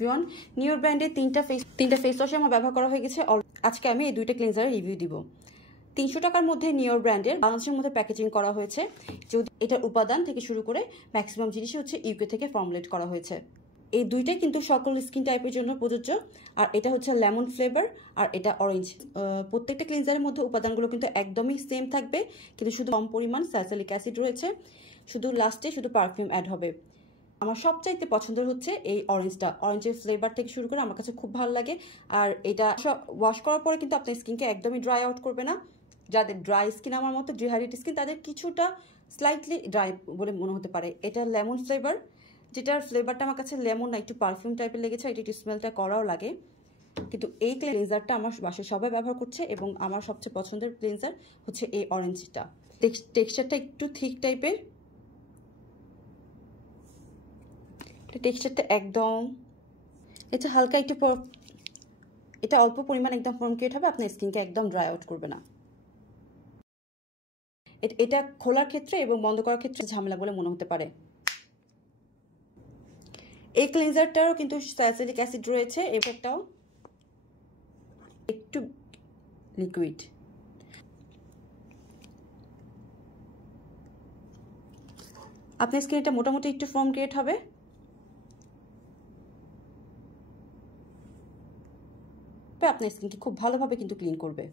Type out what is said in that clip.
Everyone, নিউর ব্র্যান্ডের তিনটা face wash আমার ব্যবহার করা হয়ে গেছে। আজকে আমি এই দুইটা ক্লিনজারের রিভিউ দিব। 300 টাকার মধ্যে নিউর ব্র্যান্ডের বাংলাদেশের মধ্যে প্যাকেজিং করা হয়েছে। যদি এটার উপাদান থেকে শুরু করে ম্যাক্সিমাম জিনিসই হচ্ছে ইউকে থেকে ফর্মুলেট করা হয়েছে। এই দুইটাই কিন্তু সকল স্কিন টাইপের জন্য প্রযোজ্য। আর এটা হচ্ছে লেমন ফ্লেভার আর এটা অরেঞ্জ। প্রত্যেকটা ক্লিনজারের মধ্যে উপাদানগুলো কিন্তু একদমই সেম থাকবে, কিন্তু শুধু কম পরিমাণ স্যালিসিলিক অ্যাসিড রয়েছে। শুধু লাস্টে শুধু পারফিউম অ্যাড হবে। আমার সবচাইতে পছন্দের হচ্ছে এই অরেঞ্জটা। অরেঞ্জের ফ্লেভার থেকে শুরু করে আমার কাছে খুব ভালো লাগে। আর এটা ওয়াশ করার পরে কিন্তু আপনার স্কিনকে একদমই ড্রাই আউট করবে না। যাদের ড্রাই স্কিন আমার মতো ডিহাইড্রেটেড স্কিন তাদের কিছুটা স্লাইটলি ড্রাই বলে মনে হতে পারে। এটা লেমন ফ্লেভার, যেটার ফ্লেভারটা আমার কাছে লেমন না, একটু পারফিউম টাইপের লেগেছে। এটা একটু স্মেলটা করাও লাগে। কিন্তু এই ক্লিনজারটা আমার বাসায় সবাই ব্যবহার করছে এবং আমার সবচেয়ে পছন্দের ক্লিনজার হচ্ছে এই অরেঞ্জটা। টেক্সচারটা একটু থিক টাইপের। টেক্সচারটা একদম এটা হালকা একটু এটা অল্প পরিমাণ একদম ফর্ম ক্রিয়েট হবে, আপনার স্কিনকে একদম ড্রাই আউট করবে না। এটা খোলার ক্ষেত্রে এবং বন্ধ করার ক্ষেত্রে ঝামেলা বলে মনে হতে পারে। এই ক্লিনজারটারও কিন্তু স্যালিসিলিক অ্যাসিড রয়েছে, এটাও একটু লিকুইড। আপনার স্কিনটা মোটামুটি একটু ফর্ম ক্রিয়েট হবে। আপনার স্কিনকে খুব ভালোভাবে কিন্তু ক্লিন করবে।